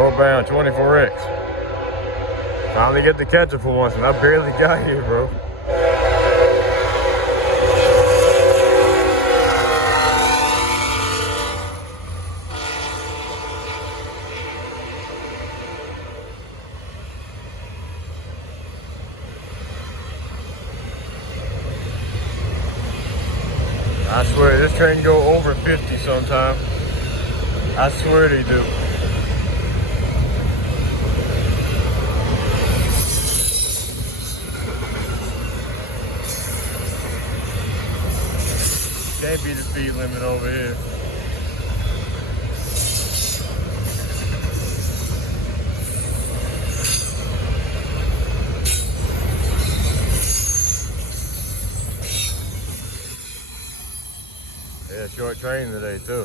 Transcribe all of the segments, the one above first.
Northbound 24X. Finally get the catch up for once, and I barely got here, bro. I swear, this train go over 50 sometime. I swear they do. Can't be the speed limit over here. Yeah, short train today too.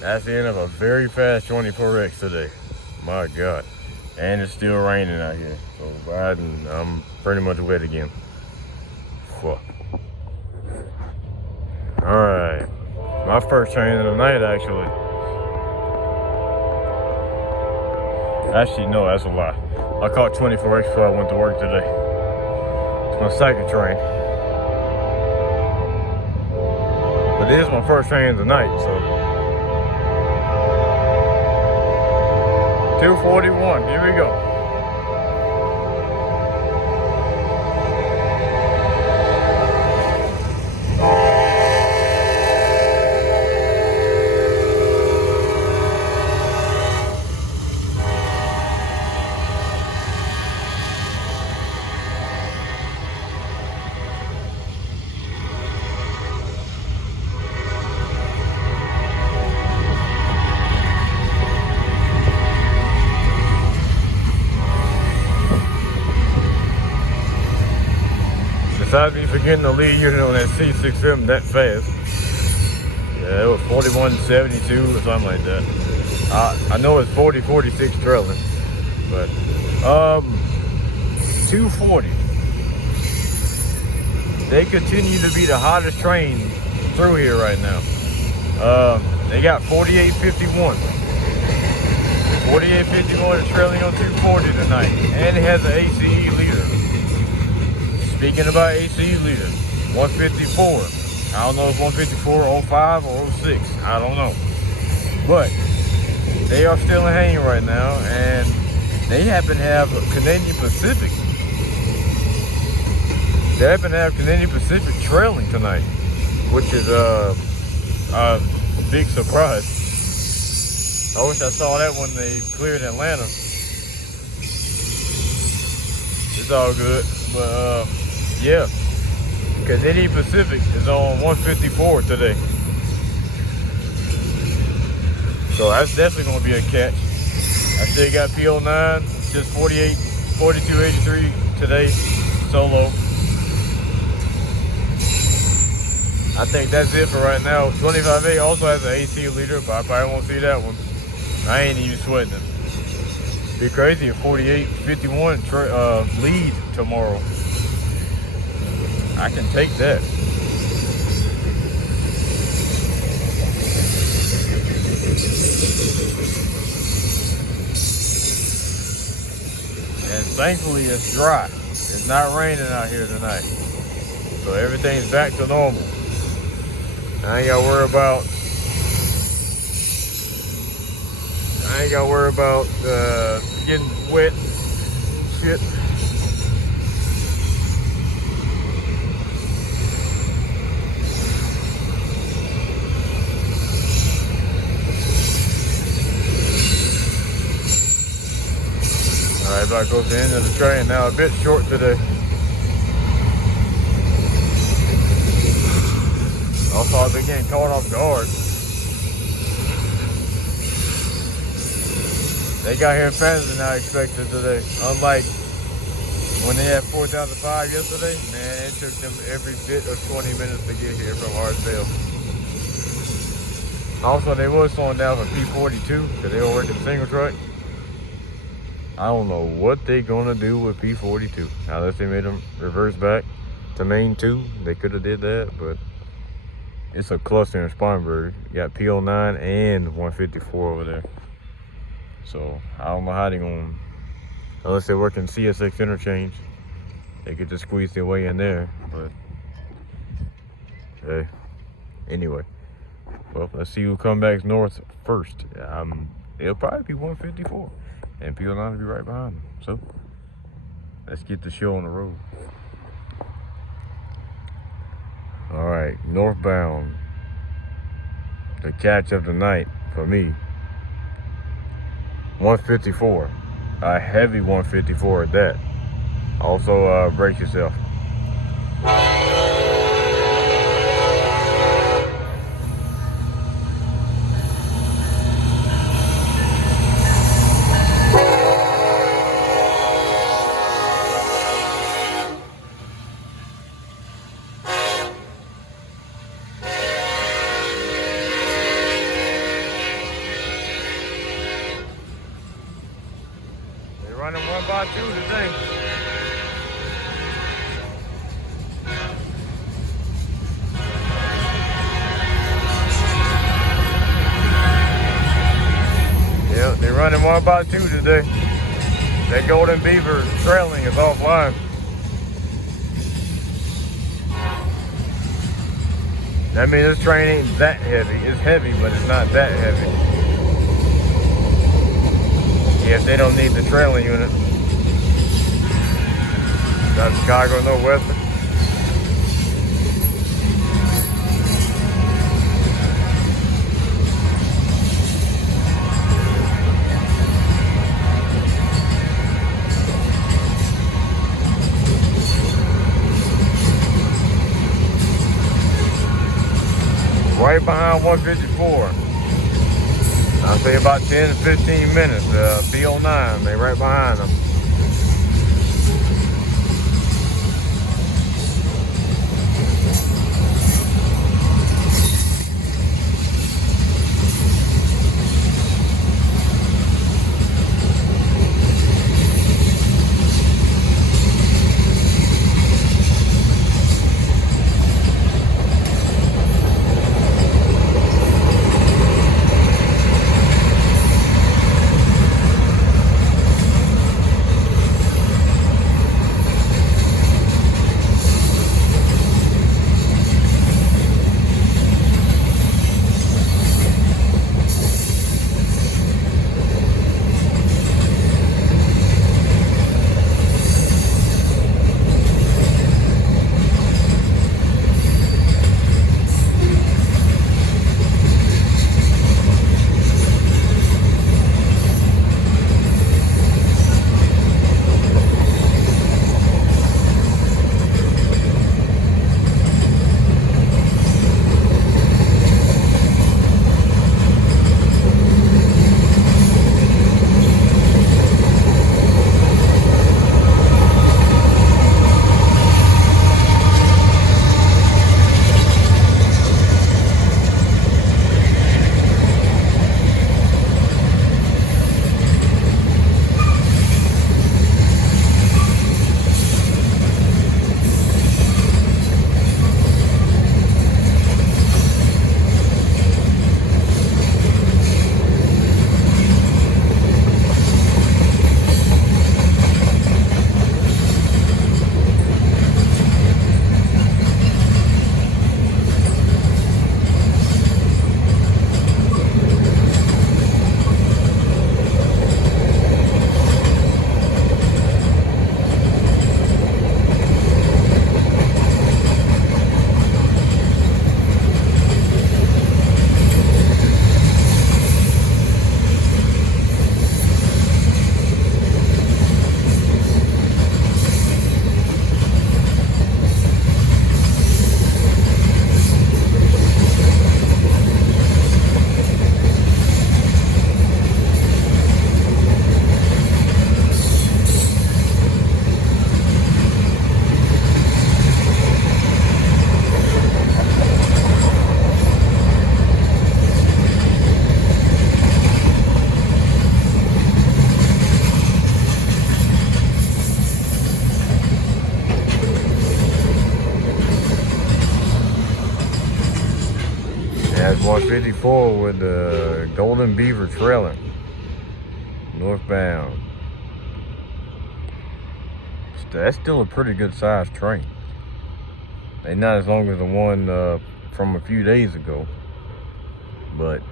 That's the end of a very fast 24X today. My God. And it's still raining out here. So I'm pretty much wet again. Fuck. Alright. My first train of the night, actually. Actually, no, that's a lie. I caught 24X before I went to work today. It's my second train. But this is my first train of the night, so. 241, here we go. Besides me forgetting the lead unit on that C6M that fast. Yeah, it was 41.72 or something like that. I know it's 40.46 trailing, but 240. They continue to be the hottest train through here right now. They got 48.51. 48.51 is trailing on 240 tonight, and it has an ACE Leader. Speaking about ACC Leader, 154. I don't know if 154, 05, or 06. I don't know. But they are still hanging right now, and they happen to have Canadian Pacific. They happen to have Canadian Pacific trailing tonight, which is a big surprise. I wish I saw that when they cleared Atlanta. It's all good, but yeah, Canadian Pacific is on 154 today. So that's definitely going to be a catch. I still got PO9, just 42.83 today, solo. I think that's it for right now. 25A also has an AC Leader, but I probably won't see that one. I ain't even sweating it. Be crazy if 48.51 lead tomorrow. I can take that. And thankfully it's dry. It's not raining out here tonight. So everything's back to normal. I ain't gotta worry about getting wet. Shit. Alright, about to go to the end of the train now. A bit short today. Also, I've been getting caught off guard. They got here faster than I expected today. Unlike when they had 4005 yesterday, man, it took them every bit of 20 minutes to get here from Hartsdale. Also, they were slowing down for P42 because they were working single track. I don't know what they're gonna do with P42 unless they made them reverse back to main 2. They could have did that, but it's a cluster in Spartanburg. You got PO9 and 154 over there. So I don't know how they're going, unless they work in CSX interchange, they could just squeeze their way in there. But hey, anyway, well, let's see who comes back north first. It'll probably be 154, and PO9 will be right behind them. So let's get the show on the road. All right, northbound, the catch of the night for me, 154, a heavy 154 at that. Also, brace yourself. Running 1x2 today. Yeah, they're running 1x2 today. That Golden Beaver trailing is offline. That means this train ain't that heavy. It's heavy, but it's not that heavy. Yes, they don't need the trailing unit. Got Chicago Northwestern. Right behind 154. I'll say about 10 to 15 minutes. PO9, they right behind them. That's 154 with the Golden Beaver trailing northbound. That's still a pretty good sized train. They're not as long as the one from a few days ago, but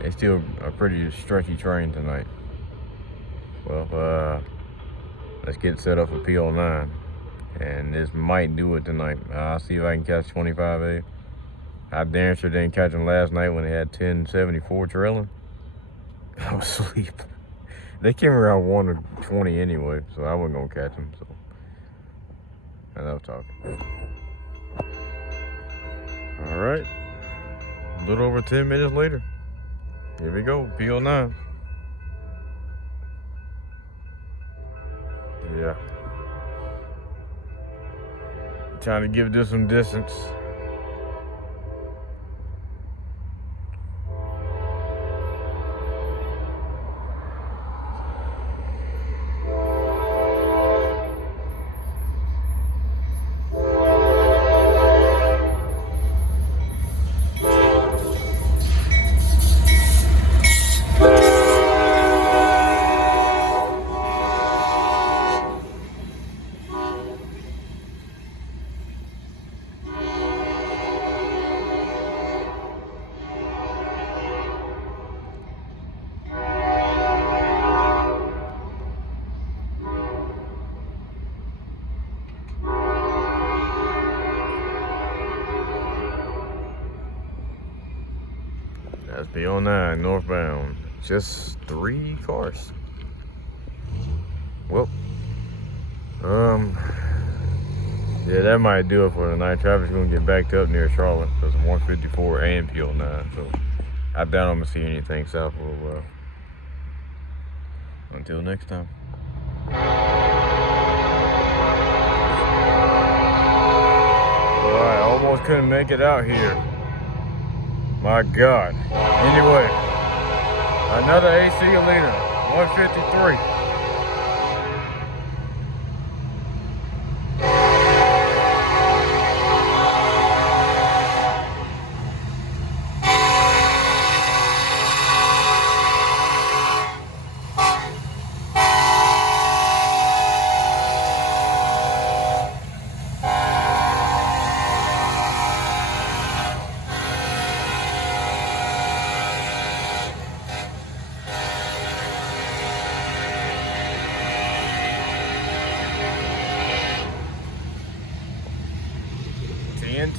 it's still a pretty stretchy train tonight. Well, let's get set up for PO9, and this might do it tonight. I'll see if I can catch 25A. I damn sure didn't catch them last night when they had 1074 trailing. I was asleep. They came around 1:20 anyway, so I wasn't gonna catch them. So enough talking. All right, a little over 10 minutes later. Here we go, PO9. Yeah. Trying to give this some distance. That's PO9 northbound. Just 3 cars. Well, yeah, that might do it for tonight. Traffic's gonna get backed up near Charlotte because 154 and PO9. So I doubt I'm gonna see anything south for a while. Until next time. Alright, almost couldn't make it out here. My God. Anyway, another ACC Leader, 153.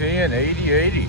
And 80-80.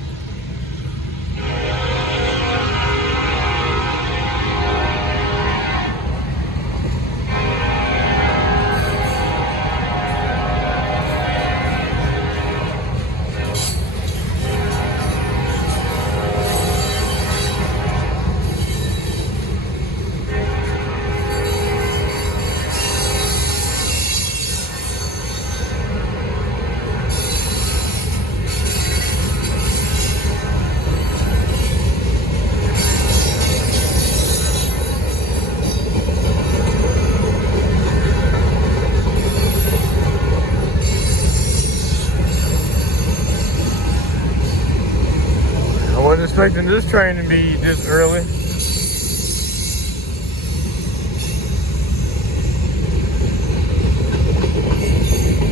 Expecting this train to be this early.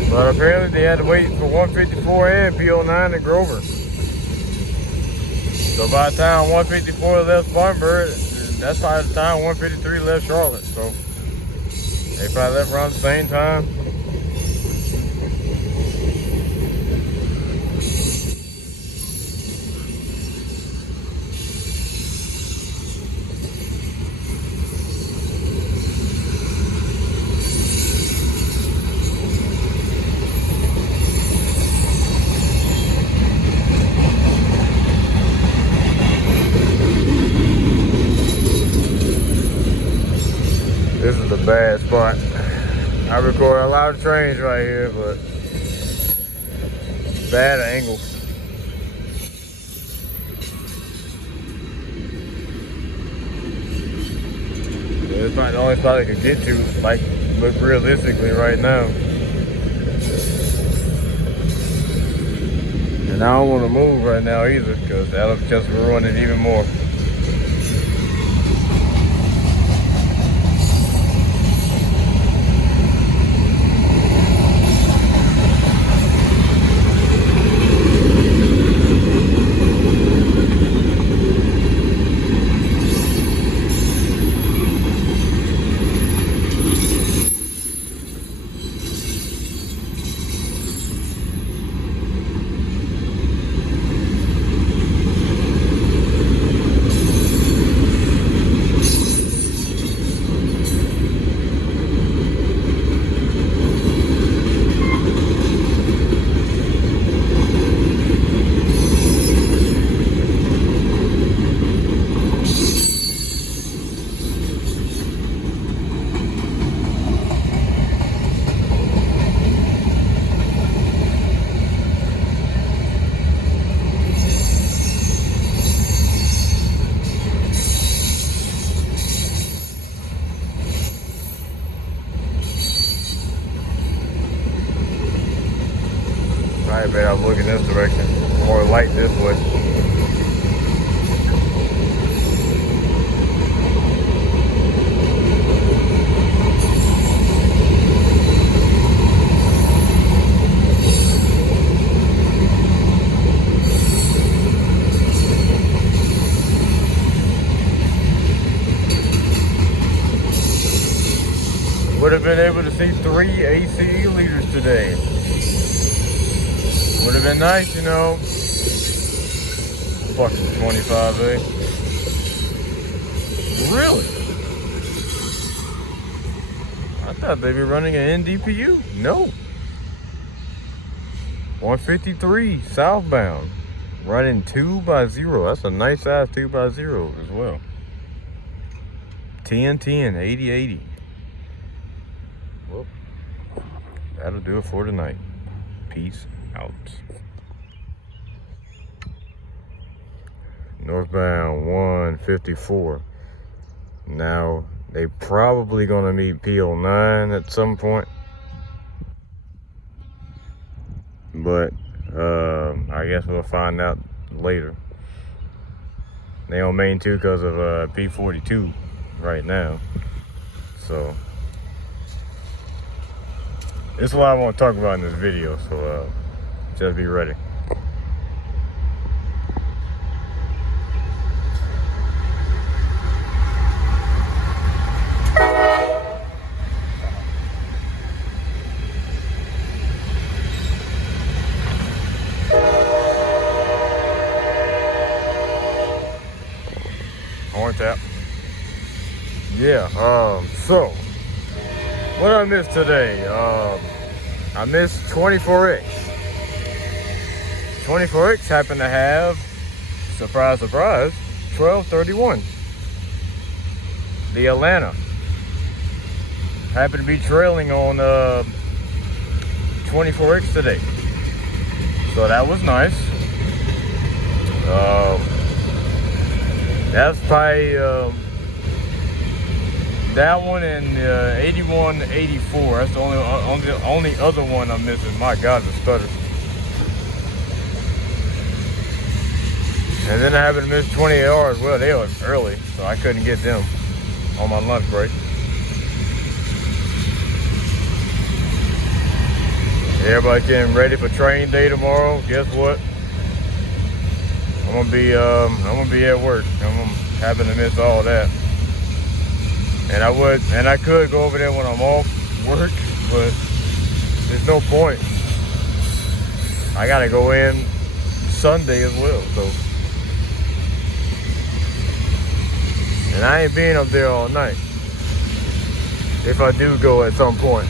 But apparently they had to wait for 154 and PO9 at Grover. So by the time 154 left Spartanburg, that's by the time 153 left Charlotte. So they probably left around the same time. This is a bad spot. I record a lot of trains right here, but bad angle. It's not the only spot I can get to, like, look realistically right now. And And I don't want to move right now either, because that'll just ruin it even more. I bet I'm looking this direction. More light this way. Would have been able to see 3 ACE leaders today. Would have been nice, you know. Fucking 25A. Really? I thought they'd be running an NDPU. No. 153 southbound. Running 2x0. That's a nice size 2x0 as well. 10-10, 80-80. Well, that'll do it for tonight. Peace out. Northbound 154. Now they probably gonna meet PO9 at some point, but I guess we'll find out later. They on main 2 because of P42 right now, so it's a lot I want to talk about in this video, so just be ready. Horn tap. Yeah, so what I missed today? I missed 24X. 24X happened to have, surprise, surprise, 1231. The Atlanta happened to be trailing on 24X today. So that was nice. That's probably that one and 8184. That's the only other one I'm missing. My God, the stutters. And then I happened to miss 20ARs. Well, they were early, so I couldn't get them on my lunch break. Everybody getting ready for train day tomorrow. Guess what? I'm gonna be at work. I'm gonna happen to miss all that. And I could go over there when I'm off work, but there's no point. I gotta go in Sunday as well, so. And I ain't being up there all night. If I do go at some point.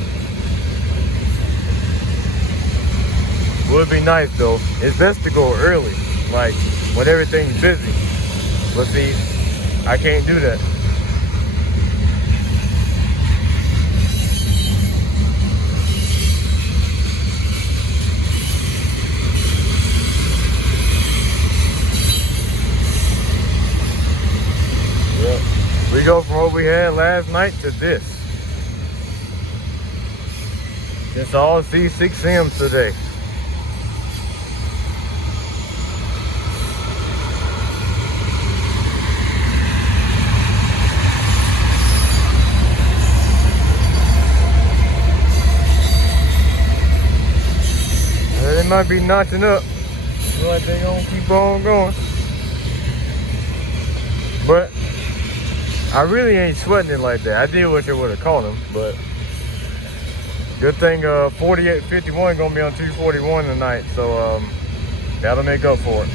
Would be nice though. It's best to go early, like when everything's busy. But see, I can't do that. We go from what we had last night to this. Just all C6Ms today. might be notching up. Looks like they gonna keep on going. But I really ain't sweating it like that. I did wish I would have caught him, but good thing 4851 gonna be on 241 tonight, so that'll make up for it.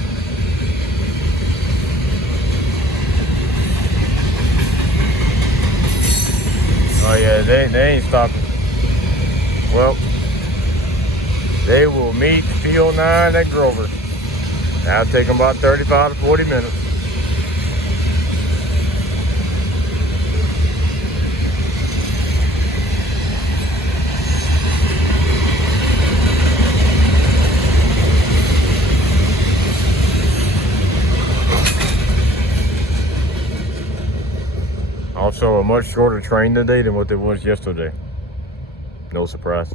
Oh yeah, they ain't stopping. Well, they will meet field 9 at Grover. That'll take them about 35 to 40 minutes. Also, a much shorter train today than what it was yesterday. No surprise.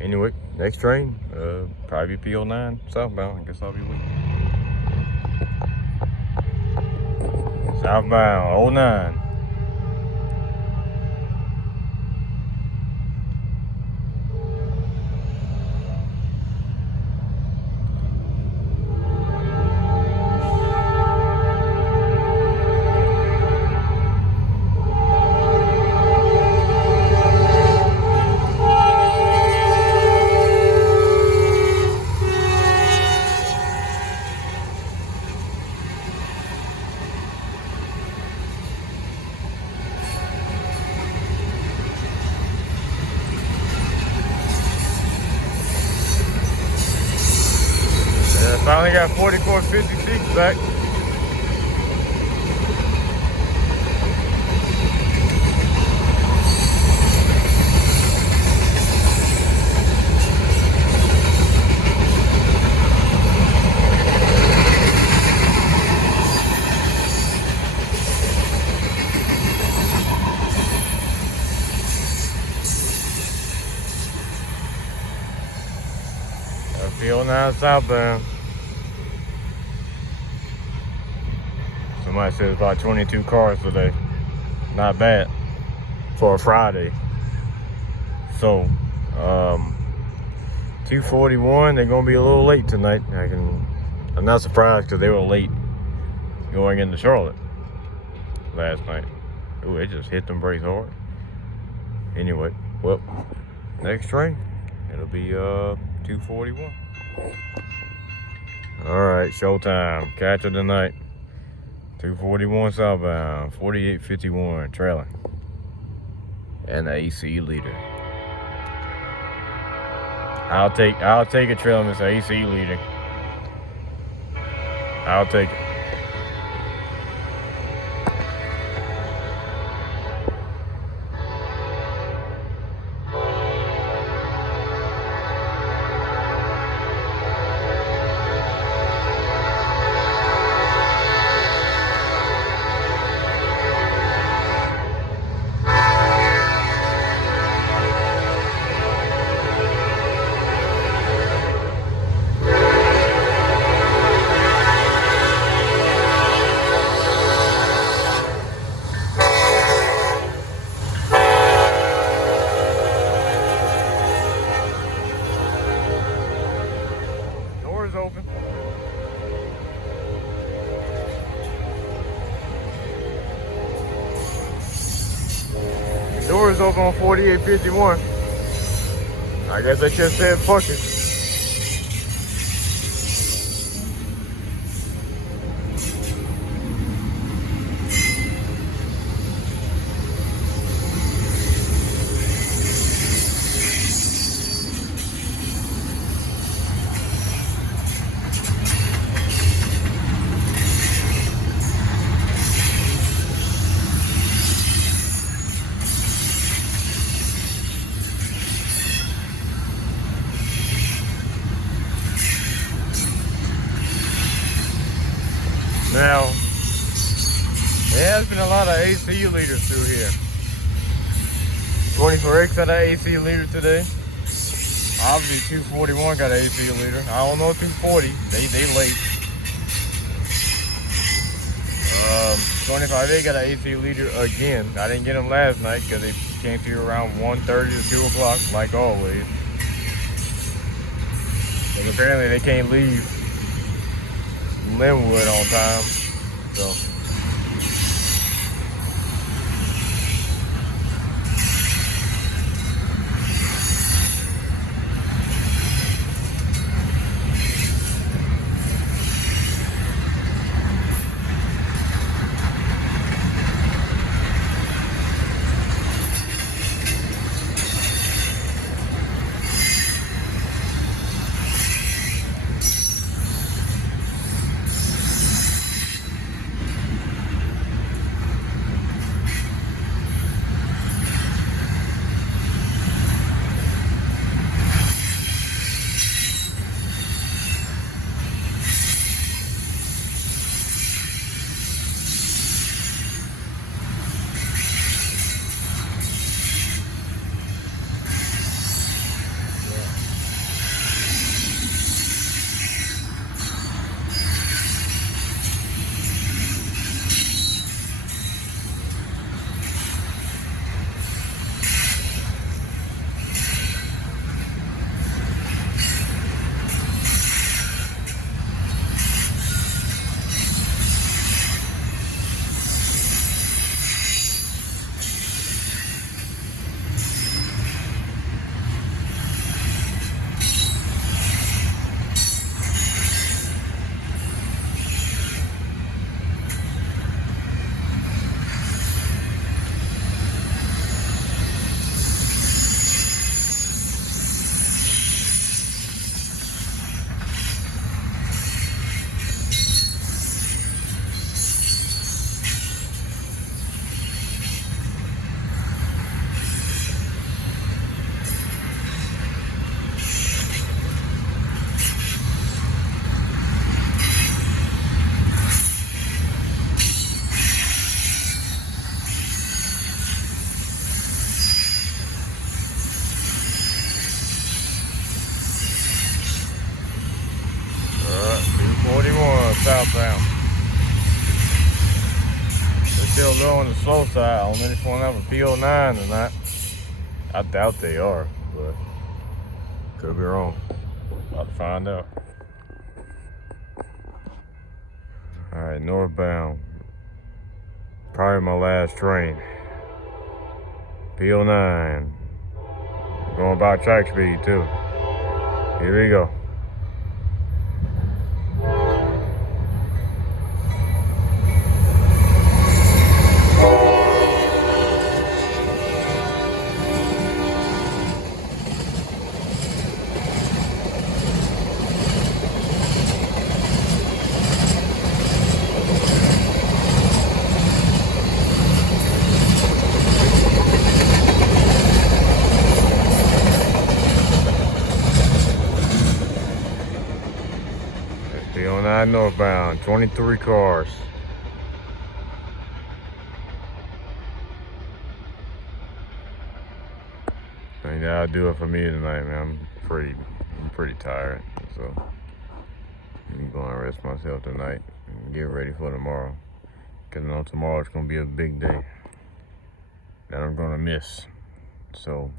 Anyway, next train, probably PO9 southbound. I guess I'll be waiting. Southbound, 09. Finally got 4456 back. Field 9 southbound. Somebody says about 22 cars today. Not bad for a Friday. So, 241, they're gonna be a little late tonight. I'm not surprised because they were late going into Charlotte last night. Ooh, it just hit them brakes hard. Anyway, well, next train, it'll be 241. All right, showtime. Catch it tonight. 241 southbound, 4851 trailing, and the ACC Leader. I'll take a trailing this ACC Leader. I'll take it. Open. Doors open on 4851. I guess I just said fuck it. Now, there has been a lot of AC leaders through here. 24X got an AC leader today. Obviously 241 got an AC leader. I don't know 240. They late. 25A got an AC leader again. I didn't get them last night because they came through around 1:30 to 2 o'clock, like always. But apparently they can't leave Linwood on time, so. Southbound. They're still going the slow side. I don't know if one have a P09 tonight. I doubt they are, but could be wrong. About to find out. Alright, northbound. Probably my last train. P09. Going about track speed too. Here we go. P09 northbound, 23 cars. I think that'll do it for me tonight, man. I'm pretty tired, so I'm gonna rest myself tonight and get ready for tomorrow. Cause I know tomorrow's gonna be a big day that I'm gonna miss. So,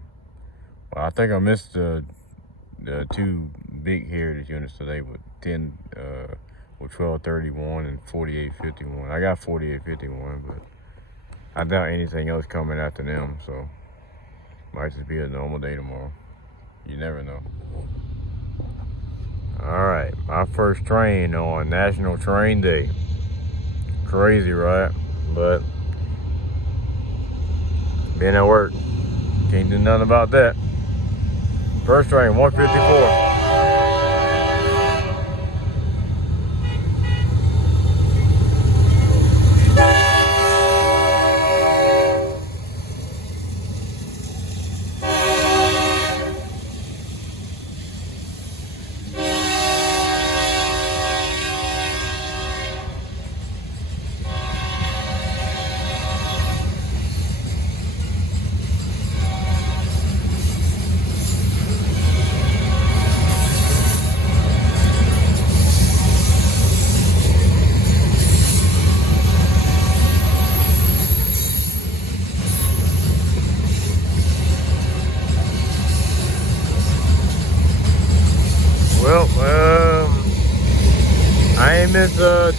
well, I think I missed the two big heritage units today with 1231 and 4851. I got 4851, but I doubt anything else coming after them, so might just be a normal day tomorrow. You never know. Alright, my first train on National Train Day. Crazy, right? But being at work, can't do nothing about that. First train, 154.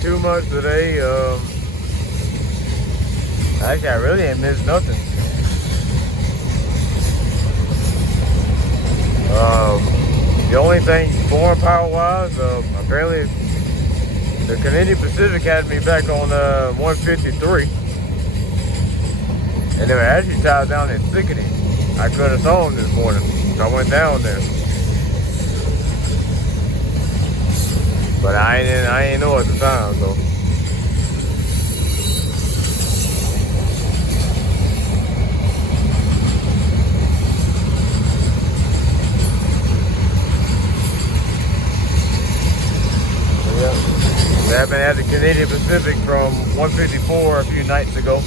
too much today. Actually, I really ain't missed nothing. The only thing foreign power-wise, apparently the Canadian Pacific had me back on 153. And they were actually tied down in Sickety. I could have saw them this morning, so I went down there. But I ain't know at the time, so. Yeah. I've been at the Canadian Pacific from 154 a few nights ago.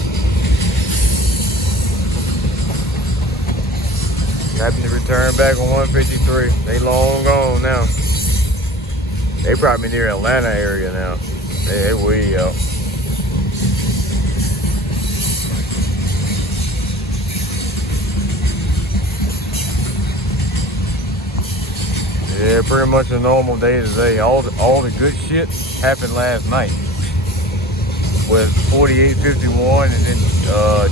Happened to return back on 153. They long gone now. They probably near Atlanta area now. They way out. Yeah, pretty much a normal day today. All the good shit happened last night with 4851 and then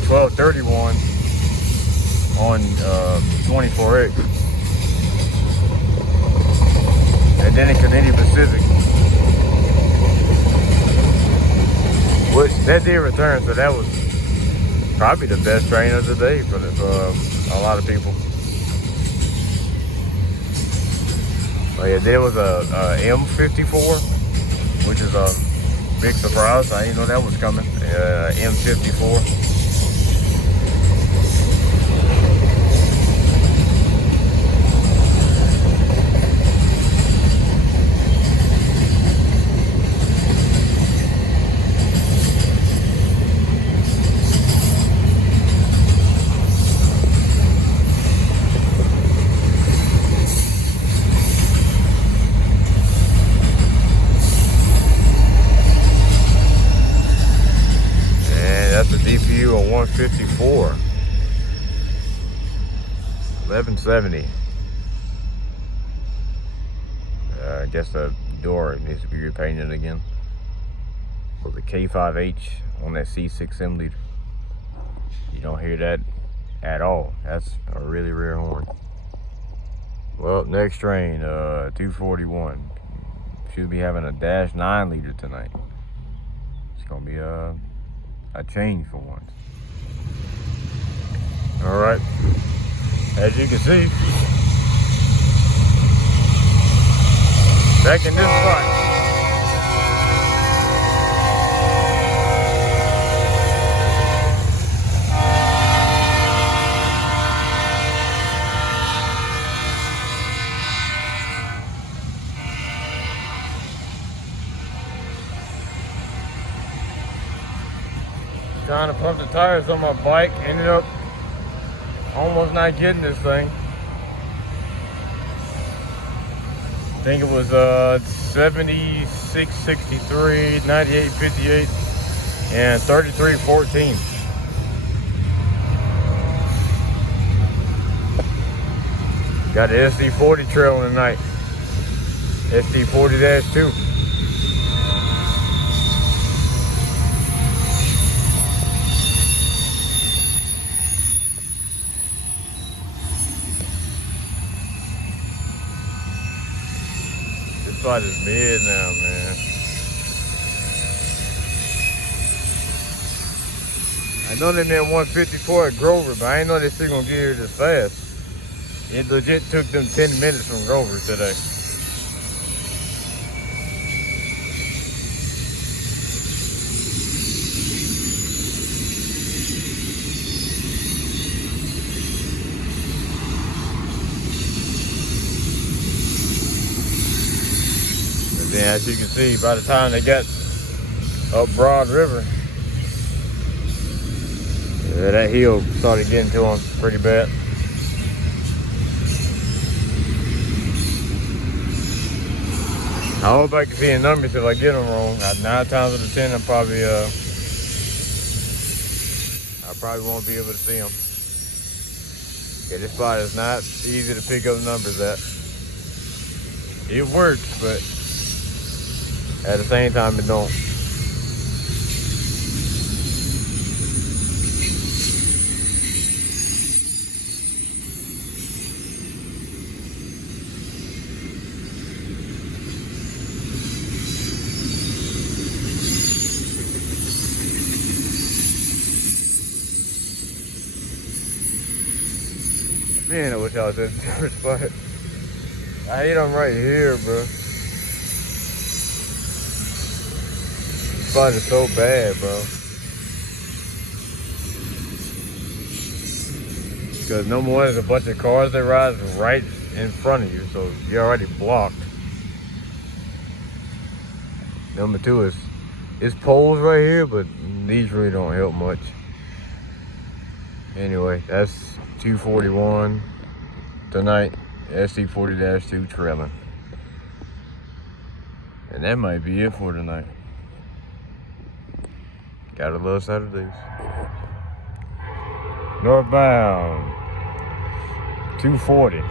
1231 on 24X. And then in Canadian Pacific, which that did return, so that was probably the best train of the day for a lot of people. But yeah, there was a M54, which is a big surprise. I didn't know that was coming. M54. Dpus on 154, 1170. I guess the door needs to be repainted again. With the K5H on that C6M leader. You don't hear that at all. That's a really rare horn. Well, next train, 241. Should be having a Dash9 Leader tonight. It's gonna be a change for once. All right, as you can see, back in this spot. Trying to pump the tires on my bike, ended up almost not getting this thing. I think it was 76.63, 98.58, and 33.14. Got the SD40 trail on tonight. SD40-2. This spot is mid now, man. I know they meant 154 at Grover, but I ain't know they still gonna get here this fast. It legit took them 10 minutes from Grover today. And then as you can see, by the time they got up Broad River, that hill started getting to them pretty bad. I hope I can see the numbers if I get them wrong. 9 times out of 10, I probably won't be able to see them. Yeah, this spot is not easy to pick up numbers at. It works, but At the same time, it don't. Man, I wish I was in the first spot. I hate them right here, bro. This spot is so bad, bro. Because number one, there's a bunch of cars that ride right in front of you, so you're already blocked. Number two is, it's poles right here, but these really don't help much. Anyway, that's 241 tonight, SC40-2 trailing. And that might be it for tonight. Gotta love Saturdays. Northbound, 240.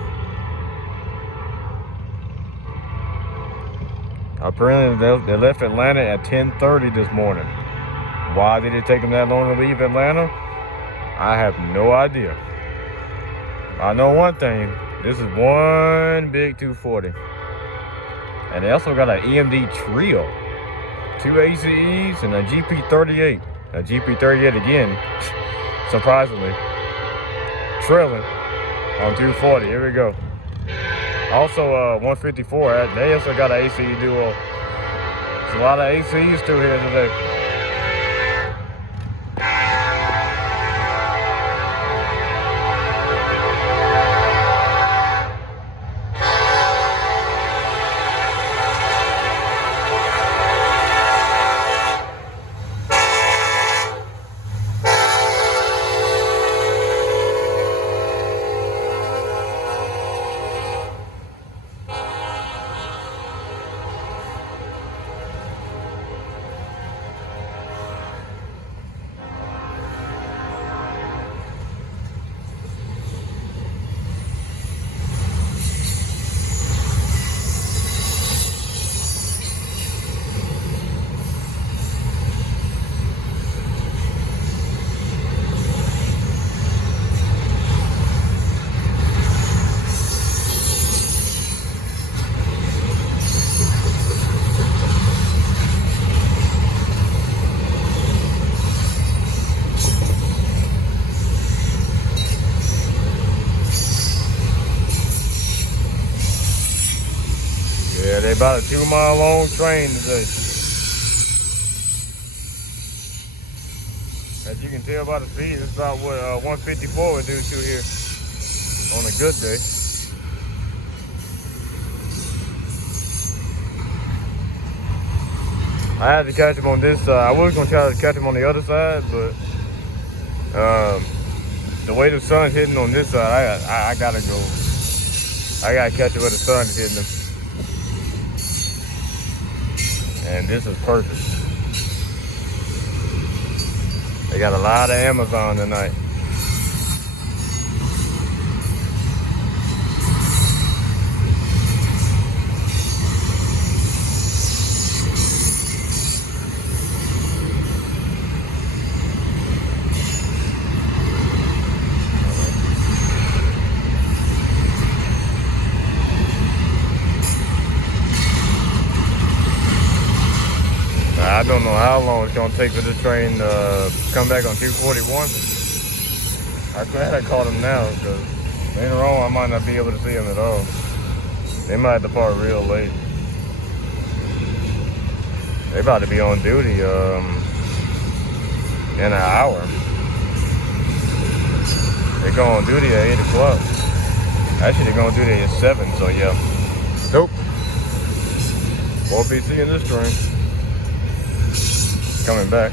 Apparently they left Atlanta at 10:30 this morning. Why did it take them that long to leave Atlanta? I have no idea. I know one thing. This is one big 240. And they also got an EMD Trio. 2 ACEs and a GP38. A GP38 again, surprisingly. Trailing on 240. Here we go. Also 154. They also got an ACE duo. There's a lot of ACEs through here today. They about a 2-mile long train today. As you can tell by the speed, it's about what 154 would do to here on a good day. I had to catch him on this side. I was gonna try to catch him on the other side, but the way the sun's hitting on this side, I gotta go. I gotta catch it where the sun is hitting him. And this is perfect. They got a lot of Amazon tonight. I don't know how long it's gonna take for this train to come back on 241. I'm glad I caught him now, because later on I might not be able to see him at all. They might have to part real late. They about to be on duty in an hour. They go on duty at 8 o'clock. Actually, they're going to do that at 7, so yeah. Nope. Won't be seeing this train coming back.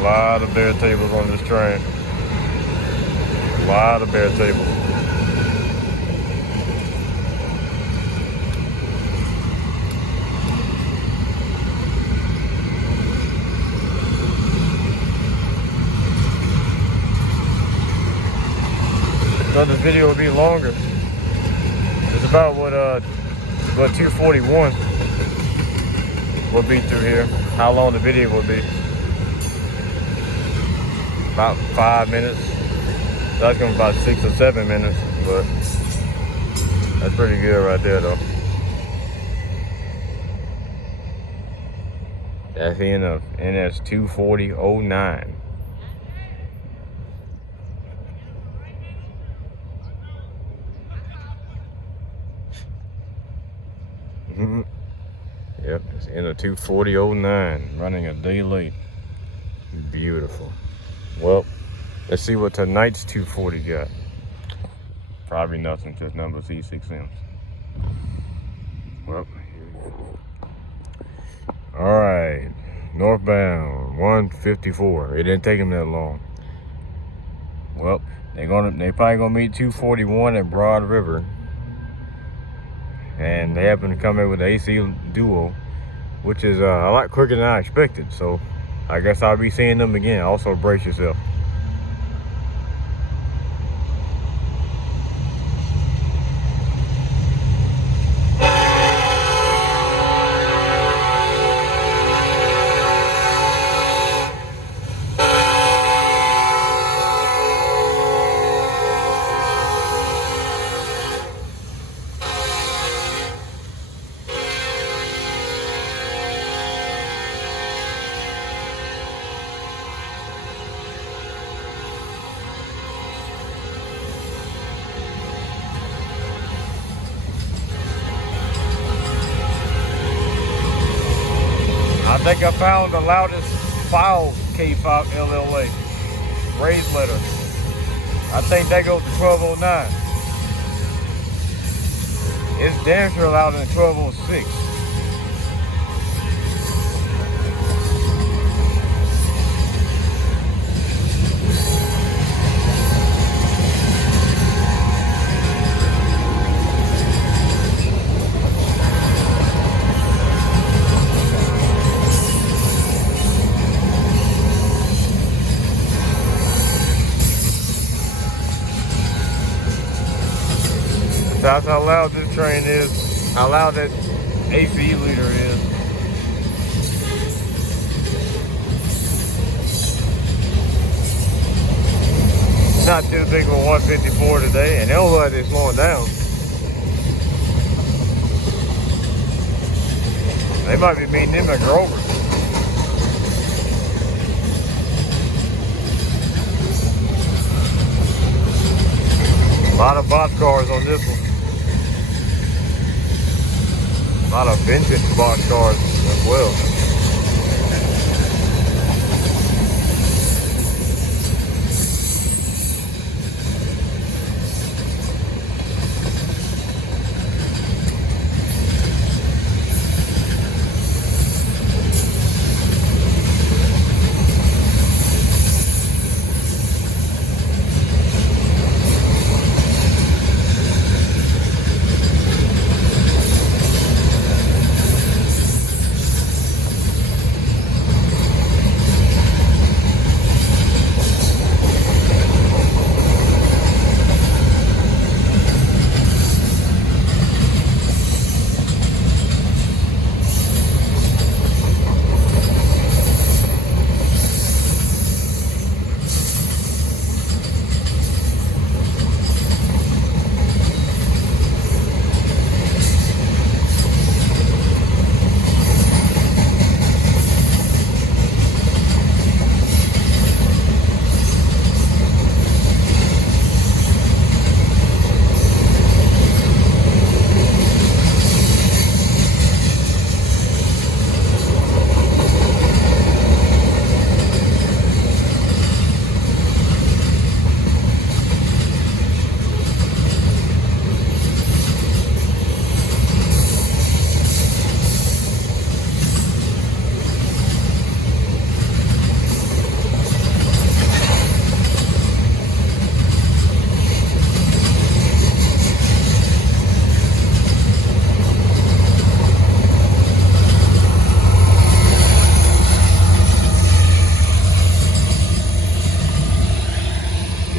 a lot of bare tables on this train. A lot of bare tables. So this video will be longer. It's about what 241 will be through here. How long the video will be? About 5 minutes. That's gonna be about 6 or 7 minutes, but that's pretty good right there though. That's the end of NS 24009. Yep, it's in a 24009, running a day late. Beautiful. Well, let's see what tonight's 240 got. Probably nothing, just number C6Ms. Well, all right, northbound 154. It didn't take them that long. Well, they probably gonna meet 241 at Broad River. And they happen to come in with the AC Duo, which is a lot quicker than I expected. So I guess I'll be seeing them again. Also, brace yourself. I think I found the loudest file K5 LLA. Raised letter. I think that goes to 1209. It's damn sure louder than 1206. That's how loud this train is, how loud that ACC Leader is. Not too big of a 154 today, and it don't look like they're slowing down. They might be beating them at Grover. A lot of boxcars on this one. A lot of vintage boxcars as well.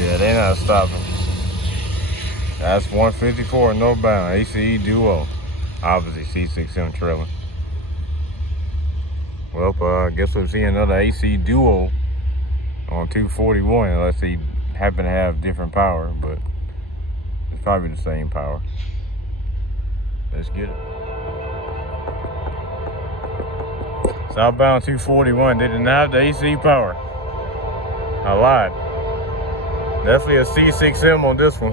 Yeah, they not stopping. That's 154 northbound, ACE Duo. Obviously C6M trailer. Well, I guess we'll see another AC Duo on 241 unless they happen to have different power, but it's probably the same power. Let's get it. Southbound 241, they didn't have the AC power. I lied. Definitely a C6M on this one.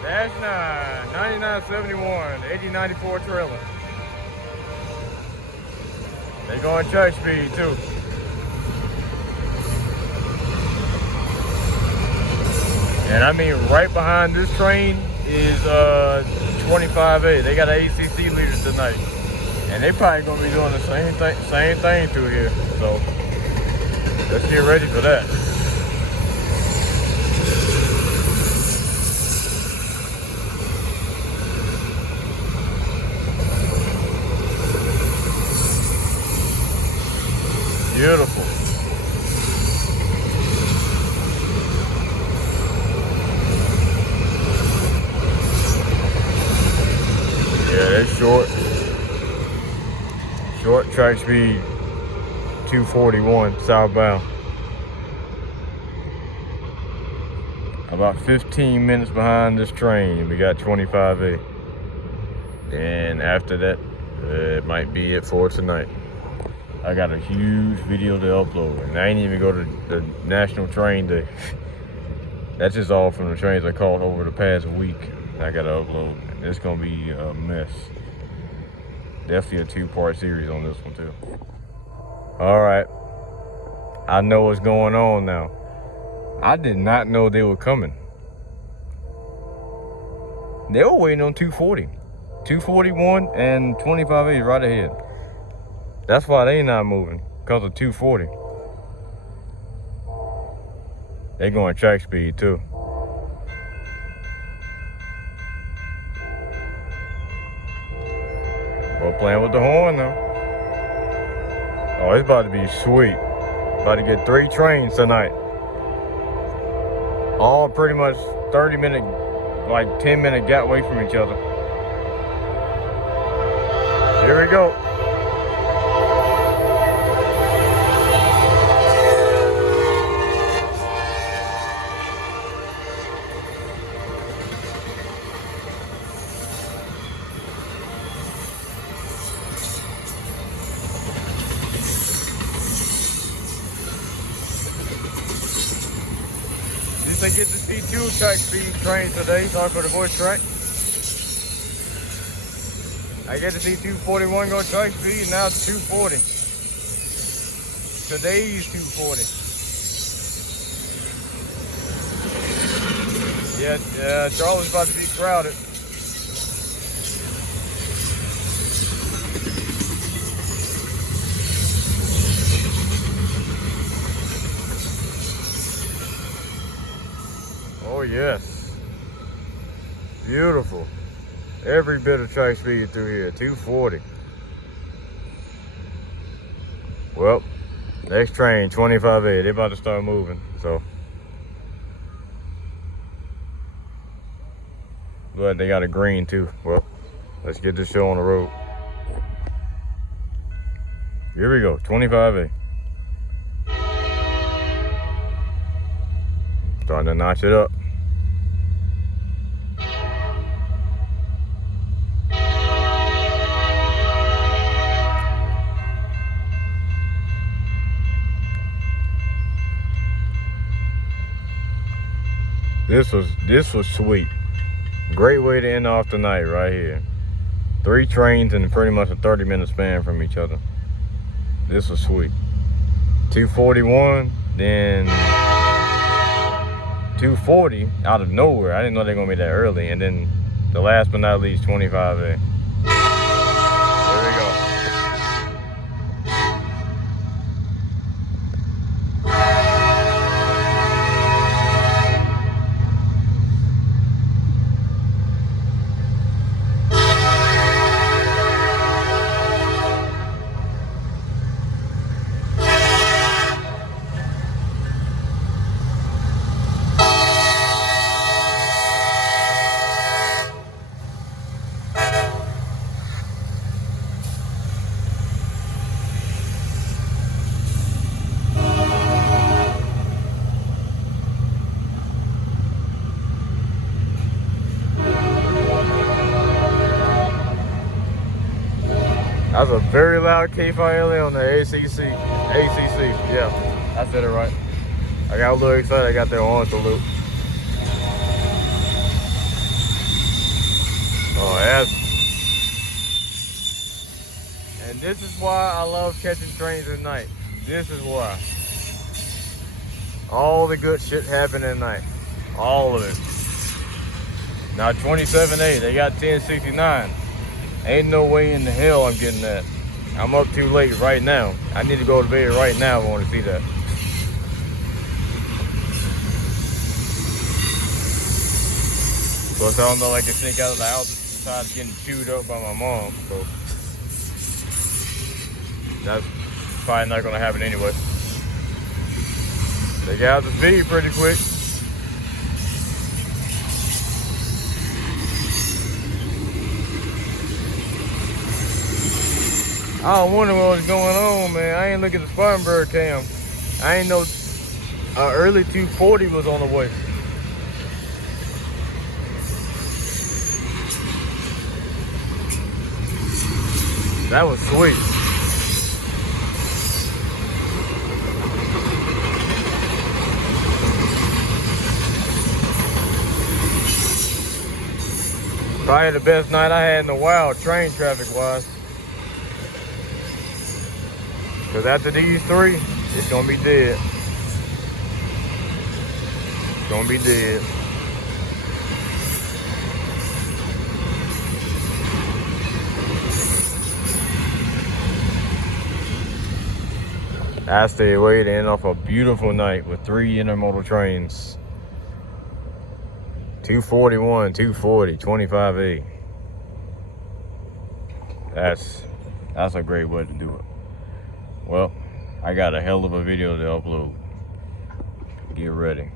Dash9, 9971, 8094 trailer. They going chuck speed too. And I mean, right behind this train is 25A. They got an ACC Leader tonight, and they probably gonna be doing the same thing through here. So let's get ready for that. Beautiful. Yeah, that's short. Short track speed, 241 southbound. About 15 minutes behind this train, we got 25A. And after that, it might be it for tonight. I got a huge video to upload, and I ain't even go to the National Train Day. That's just all from the trains I caught over the past week. I gotta upload. It's gonna be a mess. Definitely a two-part series on this one too. All right, I know what's going on now. I did not know they were coming. They were waiting on 240, 241, and 25A right ahead. That's why they not moving, because of 240. They going track speed too. We're playing with the horn now. Oh, it's about to be sweet. About to get 3 trains tonight. All pretty much 30-minute, like 10-minute gap away from each other. Here we go. They get to see 2 track speed trains today. Sorry for the voice track. I get to see 241 go track speed, and now it's 240. Today's 240. Yeah, Charlotte's about to be crowded. Oh yes, beautiful. Every bit of track speed through here, 240. Well, next train, 25A, they about to start moving, so. But they got a green too. Well, let's get this show on the road. Here we go, 25A. Starting to notch it up. This was sweet. Great way to end off the night right here. 3 trains in pretty much a 30-minute span from each other. This was sweet. 241, then 240 out of nowhere. I didn't know they were gonna be that early. And then the last but not least, 25A. There we go. That's a very loud K5LA on the ACC. Yeah, I said it right. I got a little excited. I got that on salute. Oh, that's. And this is why I love catching trains at night. This is why. All the good shit happen at night. All of it. Now 27A, they got 1069. Ain't no way in the hell I'm getting that. I'm up too late right now. I need to go to bed right now if I want to see that. Plus I don't know, I can sneak out of the house besides getting chewed up by my mom. So that's probably not gonna happen anyway. They got out the speed pretty quick. I don't wonder what was going on, man. I ain't look at the Spartanburg cam. I ain't know early 240 was on the way. That was sweet. Probably the best night I had in a while, train traffic wise. Cause after these three, it's gonna be dead. It's gonna be dead. I stayed away to end off a beautiful night with 3 intermodal trains. 241, 240, 25A. That's a great way to do it. Well, I got a hell of a video to upload. Get ready.